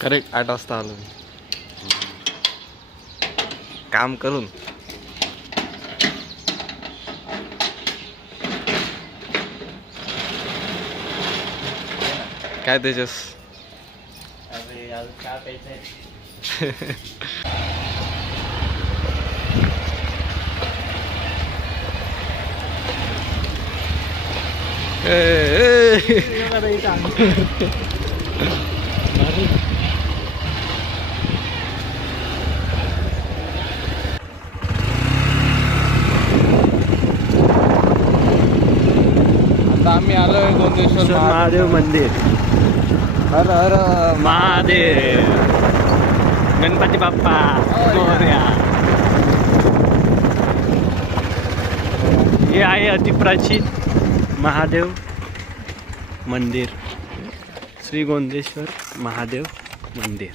Correct 8 वाजता आलो मी काम करून. काय तेजस? अरे आज काय प्यायचंय? आता आम्ही आलोय गोंदेश्वर महादेव मंदिर. हर हर महादेव. गणपती बाप्पा मोरया. हे आहे अतिप्राचीन महादेव मंदिर, श्री गोंदेश्वर महादेव मंदिर.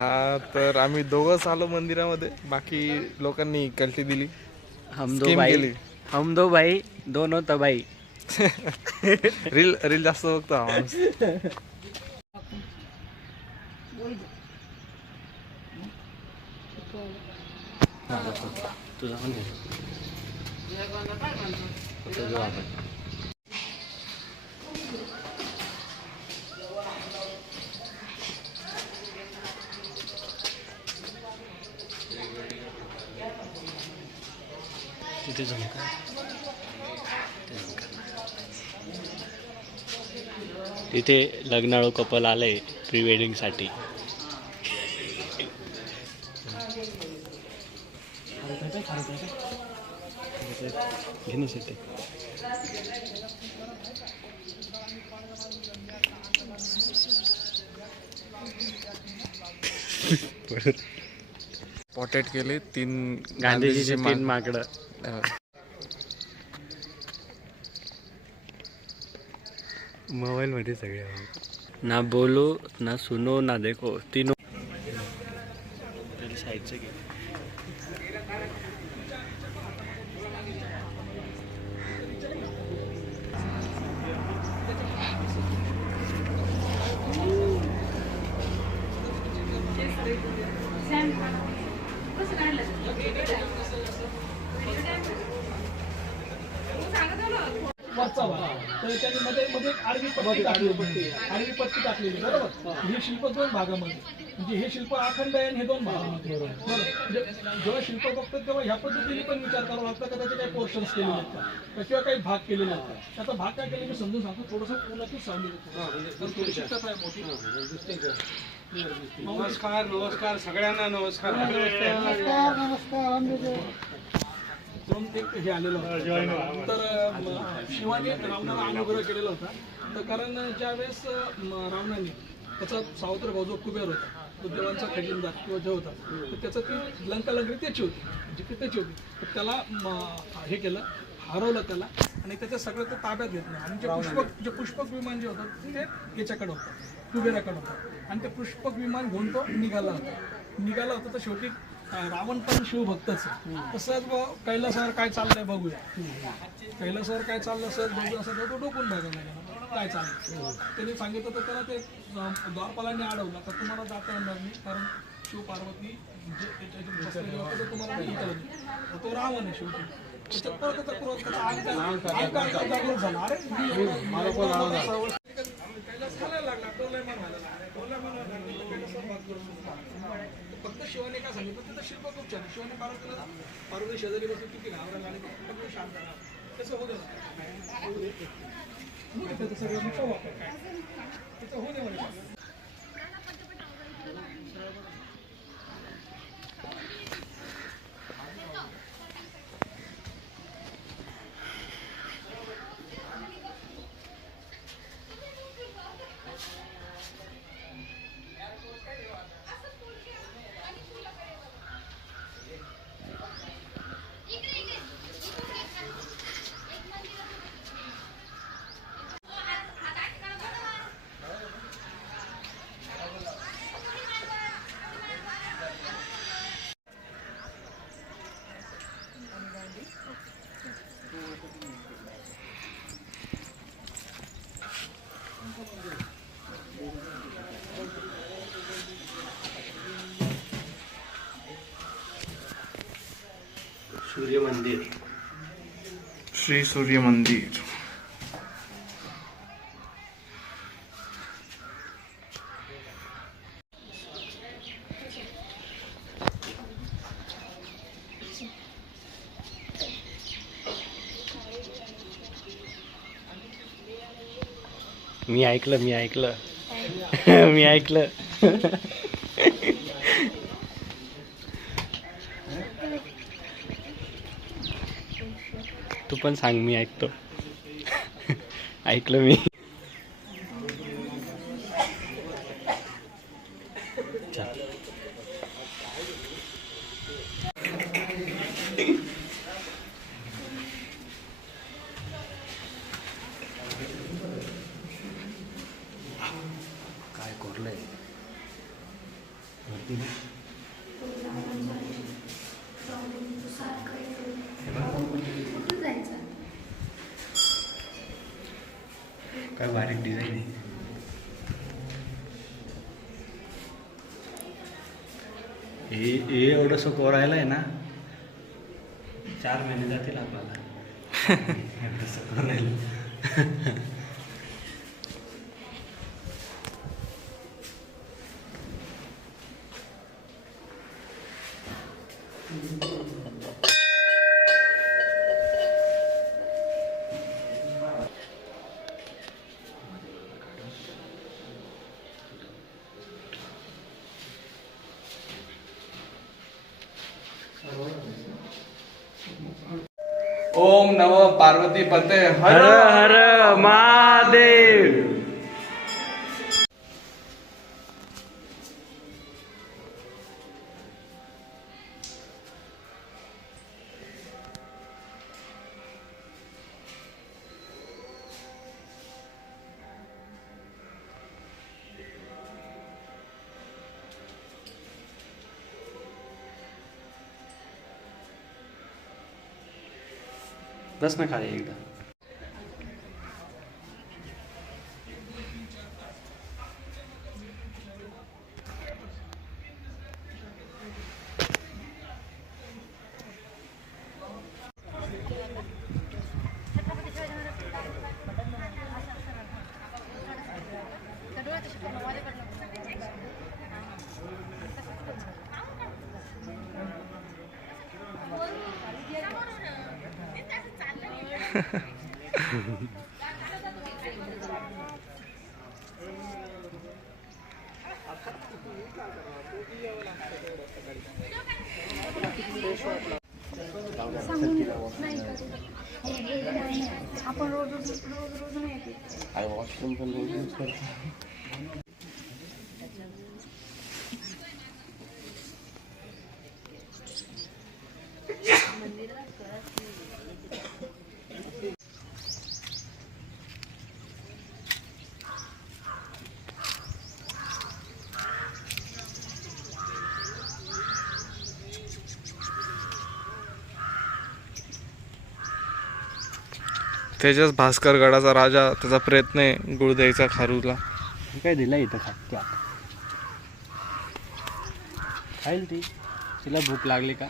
हा तर आम्ही दोघंच आलो मंदिरामध्ये, बाकी लोकांनी कल्टी दिली. हम दो Scheme भाई, केली. हम दो भाई, दोनों तबाई. रील जास्त बघतो हा माणूस. तुझा पण तिथे झुमका. तिथे लग्नाळू कपल आले प्री वेडिंग साठी. घेणं साठी पॉटेट केले 3 गांधीजीचे 3 माकडं. मोबाईल मध्ये सगळे ना बोलो ना सुनो ना देखो तीनों. साईडचं घे. तर त्यामध्ये मध्ये आडवी पट्टी टाकलेली बरोबर. हे शिल्प 2 भागामध्ये, म्हणजे हे शिल्प अखंड आहे आणि हे 2 भागामध्ये बरोबर. म्हणजे जेव्हा शिल्प बघतात तेव्हा ह्या पद्धतीने पण विचार करावा लागतं का त्याचे काही पोर्शन्स केलेले आहेत किंवा काही भाग केलेले आहेत. त्याचा भाग काय केले मी समजून सांगतो. थोडंसं मुलाची सावली देतो, थोडी शिक्षक आहे मोठी. नमस्कार नमस्कार सगळ्यांना नमस्कार. हे आलेलं होतं. तर शिवाने रावणाला अनुग्रह केलेला होता. तर कारण ज्यावेळेस रावणाने त्याचा सावत्र भाऊ जो कुबेर होता, तो देवांचा खजिनदार किंवा जे होता, तर त्याचं ती लंका लंगडी त्याची होती, जिथे त्याची होती. तर त्याला हे केलं, हरवलं त्याला आणि त्याचं सगळं ते ताब्यात घेतलं. आणि जे पुष्पक विमान जे होतं ते याच्याकडे होतं, कुबेराकडे होतं. आणि ते पुष्पक विमान घेऊन तो निघाला होता. तर शेवटी रावण पण शिवभक्तच आहे. तसंच कैलासावर काय चाललंय बघूया, कैलासावर काय चाललं सहज बघूया असं तो डोकून बघायला काय चाललं. त्यांनी सांगितलं तर त्याला ते द्वारपालांनी अडवलं. तर तुम्हाला जाता येणार नाही, कारण शिव पार्वती तुम्हाला नाही केलं. तो रावण आहे शेवटी. त्याच्यात परत त्याचा क्रोध, त्याचा जागृत झाला. अरे कैलास खायला लागला, तो लय म्हणाला, तो लय म्हणाला, कैलासावर फक्त शिवाने काय सांगितलं तिथं शिल्प खूप छान शिवाने पार्वती शेजारी बसून किती घाबरायला लागले फक्त शांत राहा तसं होऊ दे त्याचं सगळं मोठं वापर काय त्याचं होऊ दे म्हणजे सूर्य मंदिर. श्री सूर्य मंदिर. मी ऐकलं मी ऐकलं तू पण सांग मी ऐकतो. ऐकलं मी. काय कोरलंय काय बारीक डिझाईन आहे. हे एवढंसं कोरायला आहे ना 4 महिने जातील आपल्याला. एवढंसं कोरायला. ओम नमो पार्वती पते हर हर महादेव. बस ना खाली एकदा. आपण रोज नाही येते. तेजस भास्कर गडाचा राजा त्याचा प्रयत्न आहे गुळ द्यायचा खारूला. काय दिला इथं खात्या खाईल ती. तिला भूक लागली का?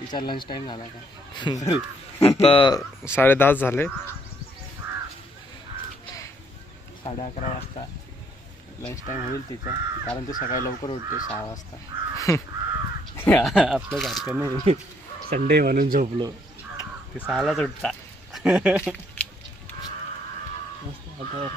तिचा लंच टाइम झाला का? आता 10:30 झाले. 11:30 वाजता लंच टाईम होईल तिचा, कारण ते सकाळी लवकर उठते 6 वाजता. आपल्यासारखं नाही, संडे म्हणून झोपलो, ते 6लाच उठता. मस्त आता